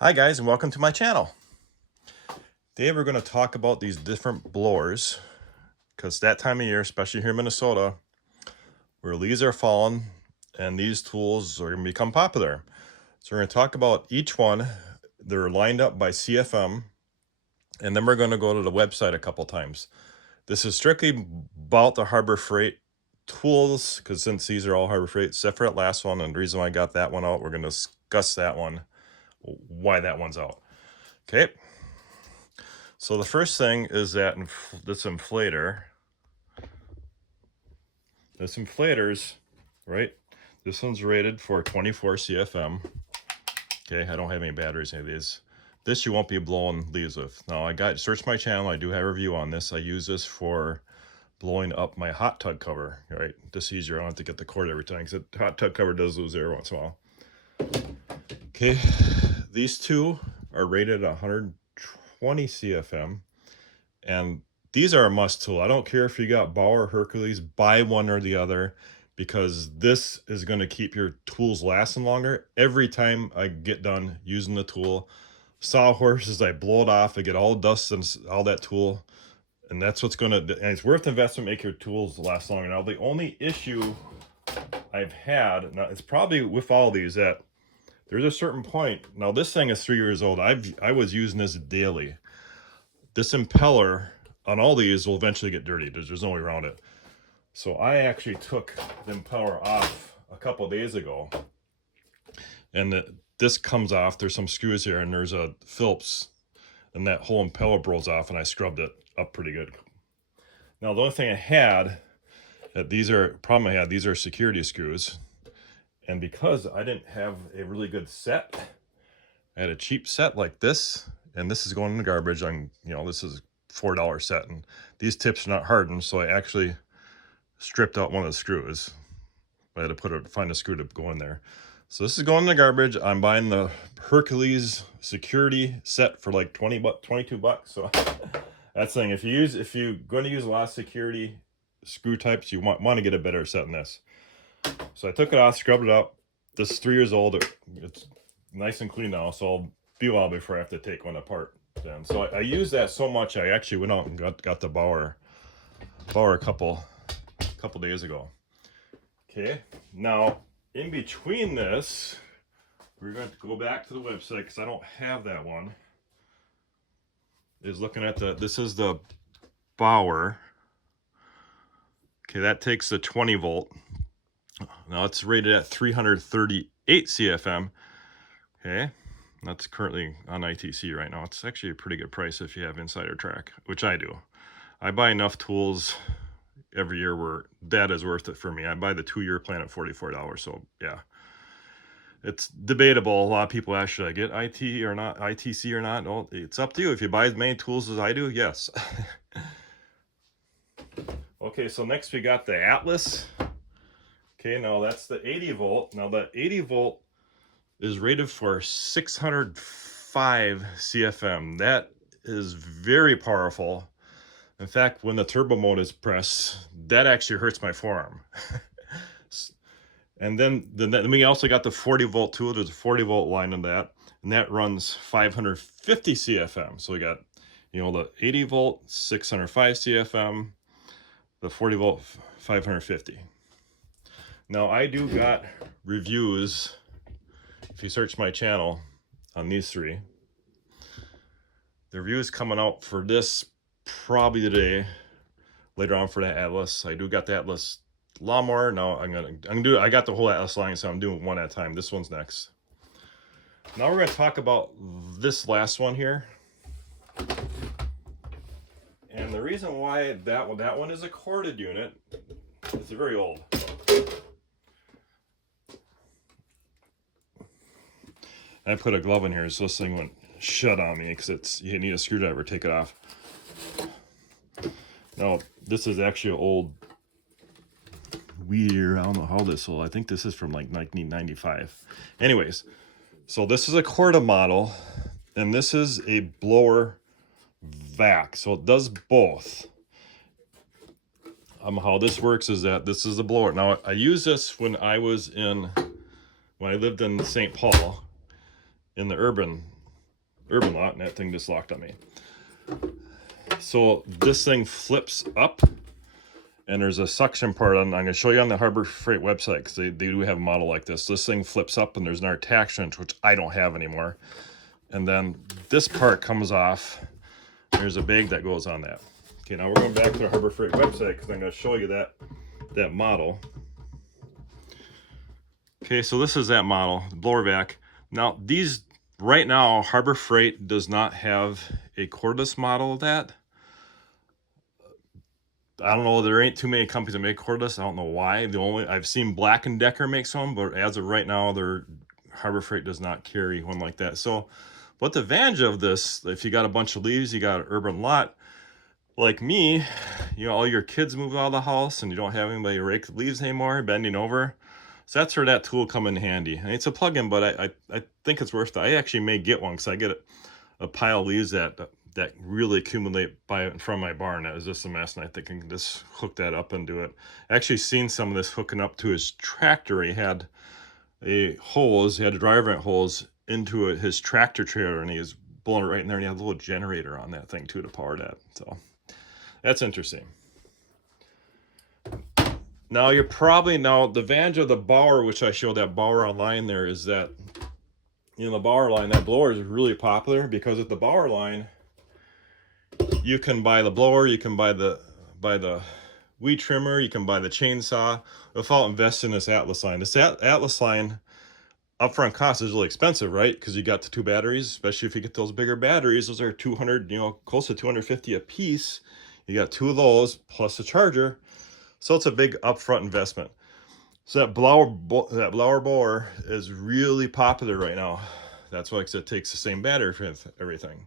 Hi guys, and welcome to my channel. Today we're going to talk about these different blowers because that time of year, especially here in Minnesota, where leaves are falling and these tools are going to become popular. So we're going to talk about each one. They're lined up by CFM, and then we're going to go to the website a couple times. This is strictly about the Harbor Freight tools because since these are all Harbor Freight, except for that last one, and the reason why I got that one out, we're going to discuss that one, why that one's out. Okay. So the first thing is that this inflator. This inflator's, right? This one's rated for 24 CFM. Okay, I don't have any batteries, any of these. This you won't be blowing leaves with. Now search my channel, I do have a review on this. I use this for blowing up my hot tub cover, right? This is easier, I don't have to get the cord every time because the hot tub cover does lose air once in a while. Okay, these two are rated 120 CFM. And these are a must tool. I don't care if you got Bauer, Hercules, buy one or the other, because this is going to keep your tools lasting longer. Every time I get done using the tool, sawhorses, I blow it off, I get all dust and all that tool, and that's what's going to, and it's worth the investment, make your tools last longer. Now, the only issue I've had, now it's probably with all these, that there's a certain point, now this thing is 3 years old, I was using this daily. This impeller on all these will eventually get dirty. There's no way around it. So I actually took the impeller off a couple days ago, and this comes off. There's some screws here, and there's a Phillips, and that whole impeller rolls off, and I scrubbed it up pretty good. Now the only thing I had, these are security screws, and because I didn't have a really good set, I had a cheap set like this, and this is going in the garbage. This is $4 set, and these tips are not hardened, so I actually stripped out one of the screws. I had to find a screw to go in there. So this is going in the garbage. I'm buying the Hercules security set for like 22 bucks. So that's the thing. If you're going to use a lot of security screw types, you want to get a better set than this. So I took it off, scrubbed it up. This is 3 years old. It's nice and clean now, so I'll be a while before I have to take one apart then. So I use that so much, I actually went out and got the Bauer a couple days ago. Okay, now in between this, we're going to go back to the website because I don't have that one. Is looking at this is the Bauer. Okay, that takes the 20 volt. Now it's rated at 338 CFM. Okay, that's currently on ITC right now. It's actually a pretty good price if you have Insider Track, which I do. I buy enough tools every year where that is worth it for me. I buy the 2-year plan at $44, so yeah. It's debatable. A lot of ask, should I get IT or not, ITC or not? Well, it's up to you. If you buy as many tools as I do, yes. Okay, so next we got the Atlas. Okay, now that's the 80 volt. Now the 80 volt is rated for 605 CFM. That is very powerful. In fact, when the turbo mode is pressed, that actually hurts my forearm. And then we also got the 40 volt tool. There's a 40 volt line in that, and that runs 550 CFM. So we got, the 80 volt, 605 CFM, the 40 volt, 550. Now I do got reviews. If you search my channel on these three, the review is coming out for this probably today, later on for the Atlas. I do got the Atlas lawnmower. Now I got the whole Atlas line, so I'm doing one at a time. This one's next. Now we're going to talk about this last one here. And the reason why that one is a corded unit, it's very old. I put a glove in here so this thing went shut on me because you need a screwdriver to take it off. Now this is actually an old Weir. I don't know how this old. I think this is from like 1995. Anyways, so this is a Corda model, and this is a blower vac. So it does both. How this works is that this is a blower. Now I use this when I lived in St. Paul, in the urban urban lot, and that thing just locked on me. So this thing flips up, and there's a suction part on. I'm going to show you on the Harbor Freight website, because they do have a model like this. This thing flips up, and there's an attachment, which I don't have anymore. And then this part comes off. There's a bag that goes on that. Okay, now we're going back to the Harbor Freight website, because I'm going to show you that model. Okay, so this is that model, the blower vac. Now these, right now, Harbor Freight does not have a cordless model of that. I don't know, there ain't too many companies that make cordless. I don't know why. I've seen Black & Decker make some, but as of right now, Harbor Freight does not carry one like that. So what the advantage of this, if you got a bunch of leaves, you got an urban lot, like me, you know, all your kids move out of the house and you don't have anybody to rake the leaves anymore, bending over. So that's where that tool come in handy. And it's a plug-in, but I think it's worth it. I actually may get one, because I get a pile of leaves that really accumulate from my barn. That was just a mess, and I think I can just hook that up and do it. I actually seen some of this hooking up to his tractor. He had a dryer vent hose into his tractor trailer, and he was blowing it right in there, and he had a little generator on that thing too to power that. So that's interesting. Now the advantage of the Bauer, which I showed that Bauer online there, is that, you know, the Bauer line, that blower is really popular, because with the Bauer line, you can buy the blower, you can buy the weed trimmer, you can buy the chainsaw without investing in this Atlas line. This Atlas line upfront cost is really expensive, right? Because you got the 2 batteries, especially if you get those bigger batteries. Those are 200, you know, close to 250 a piece. You got 2 of those plus a charger. So it's a big upfront investment. So that blower blower is really popular right now. That's why, because it takes the same battery for everything.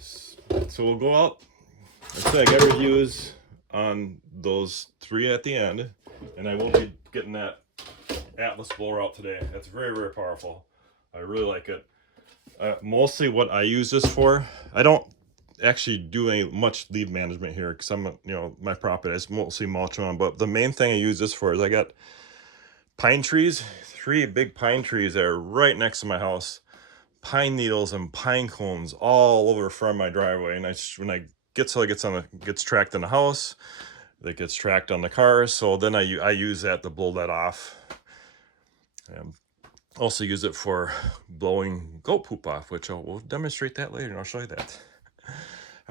So we'll go out. I got reviews on those 3 at the end, and I will be getting that Atlas blower out today. That's very, very powerful. I really like it. Mostly what I use this for, I don't actually do much leaf management here, because I'm, you know, my property is mostly mulch on, but the main thing I use this for is I got pine trees, 3 big pine trees that are right next to my house. Pine needles and pine cones all over the front of my driveway, and when I gets tracked in the house, that gets tracked on the car. So then I use that to blow that off. And also use it for blowing goat poop off, which we'll demonstrate that later, and I'll show you that.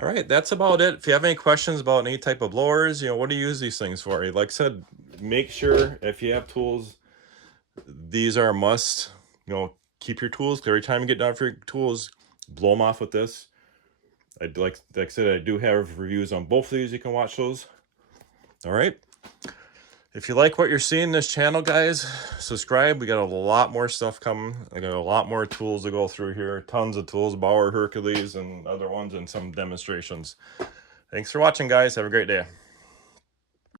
All right, that's about it. If you have any questions about any type of blowers, you know, what do you use these things for? Like I said, make sure if you have tools, these are a must. You know, keep your tools. Every time you get down for your tools, blow them off with this. Like I said, I do have reviews on both of these. You can watch those. All right. If you like what you're seeing in this channel, guys, subscribe. We got a lot more stuff coming. I got a lot more tools to go through here. Tons of tools, Bauer, Hercules, and other ones, and some demonstrations. Thanks for watching, guys. Have a great day.